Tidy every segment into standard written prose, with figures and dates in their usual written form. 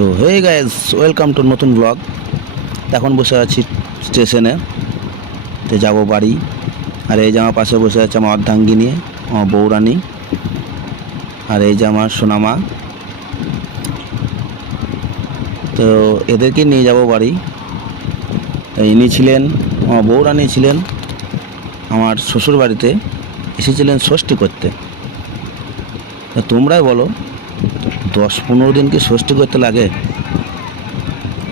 তো hey guys, welcome to নতুন blog. এখন বসে আছি স্টেশনে, তো যাবো বাড়ি। আর এই যে আমার পাশে বসে আছে আমার অর্ধাঙ্গী নিয়ে, আমার বৌরানী। আর এই যে আমার সোনামা। তো এদেরকে নিয়ে যাব বাড়ি। ইনি ছিলেন, আমার বৌরানী ছিলেন আমার শ্বশুর বাড়িতে, এসেছিলেন ষষ্ঠী করতে। তা তোমরাই বলো, 10-15 দিন কি ষষ্ঠী করতে লাগে?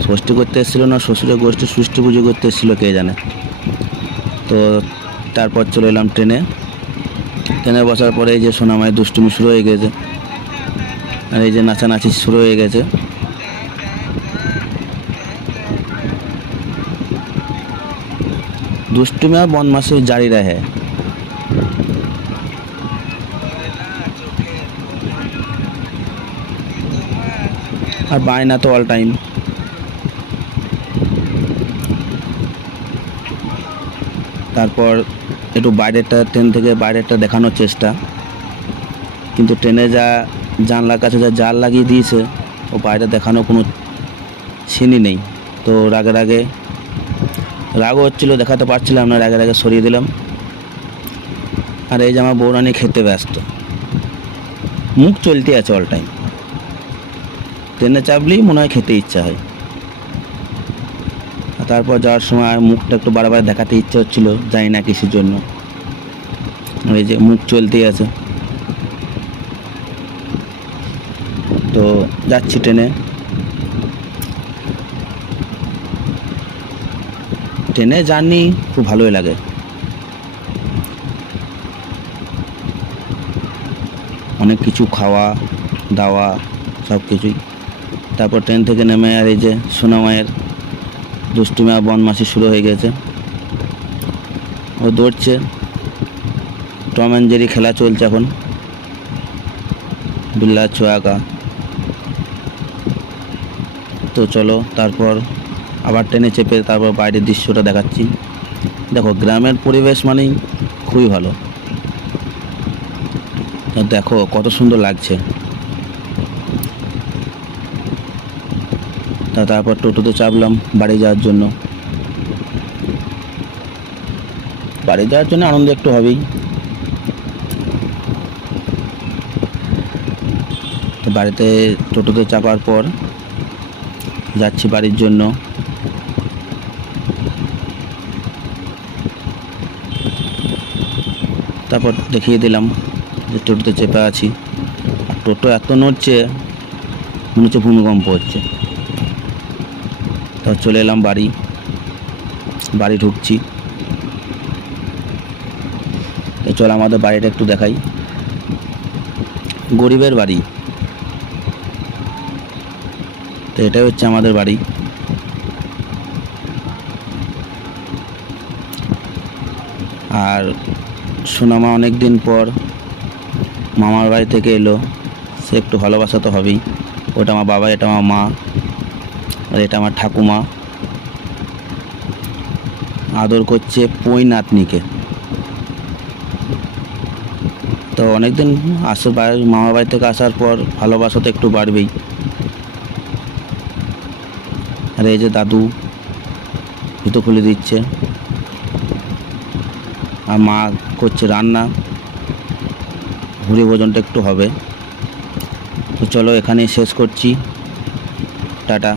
ষষ্ঠী করতে এসেছিলো না শ্বশুরের গোষ্ঠী ষষ্ঠী পুজো করতে এসেছিলো কে জানে। তো তারপর চলে এলাম ট্রেনে। ট্রেনে বসার পরে এই যে সোনামায়ের দুষ্টুমি শুরু হয়ে গেছে, আর এই যে নাচানাচি শুরু হয়ে গেছে। দুষ্টুমি আর বদমাশি জারি রাখে। আর বায়না তো অল টাইম। তারপর একটু বাইরেরটা, ট্রেন থেকে বাইরেরটা দেখানোর চেষ্টা, কিন্তু ট্রেনে যা জানলার কাছে যা জাল লাগিয়ে দিয়েছে, ও বাইরে দেখানো কোনো সিনই নেই। তো রাগও হচ্ছিলো, দেখাতে পারছিলাম না, রাগে সরিয়ে দিলাম। আর এই যে আমার বৌরানী খেতে ব্যস্ত, মুখ চলতে আছে অল টাইম। ট্রেনে চাপলেই মনে হয় খেতে ইচ্ছা হয়। আর তারপর যাওয়ার সময় মুখটা একটু বারবার দেখাতে ইচ্ছে হচ্ছিলো, জানি না কিসের জন্য। এই যে মুখ চলতেই আছে। তো যাচ্ছি ট্রেনে। ট্রেনে জার্নি খুব ভালোই লাগে। অনেক কিছু খাওয়া দাওয়া সব কিছুই। তারপর ট্রেন থেকে নেমে আর এই যে সোনামায়ের দুষ্টুমি আর বদমাশি শুরু হয়ে গেছে। ও দৌড়ছে, টম অ্যান্ড জেরি খেলা চলছে এখন, বিল্লা চোয়াকা। তো চলো তারপর আবার ট্রেনে চেপে তারপর বাইরের দৃশ্যটা দেখাচ্ছি। দেখো, গ্রামের পরিবেশ মানেই খুবই ভালো। দেখো কত সুন্দর লাগছে। তারপর টোটোতে চাপলাম বাড়ি যাওয়ার জন্য। বাড়ি যাওয়ার জন্য আনন্দ একটু হবেই। তো বাড়িতে টোটোতে চাপার পর যাচ্ছি বাড়ির জন্য। তারপর দেখিয়ে দিলাম যে টোটোতে চেপে আছি। আর টোটো এত নড়ছে, মনে হচ্ছে ভূমিকম্প হচ্ছে। তো চলে এলাম বাড়ি ঢুকছি। তো চল আমাদের বাড়িটা একটু দেখাই। গরিবের বাড়ি। তো এটাই হচ্ছে আমাদের বাড়ি। আর সোনামা অনেক দিন পর মামার বাড়ি থেকে এলো, সে একটু ভালোবাসা তো হবেই। ওটা আমার বাবা, এটা আমার মা, আর এটা আমার ঠাকুমা। আদর করছে পই নাতনিকে। তো অনেকদিন মামার বাড়ি থেকে আসার পর ভালোবাসা তো একটু বাড়বেই। আর এই যে দাদু জুতো খুলে দিচ্ছে, আর মা করছে রান্না, ভুরি ভোজনটা একটু হবে। তো চলো এখানেই শেষ করছি, টাটা।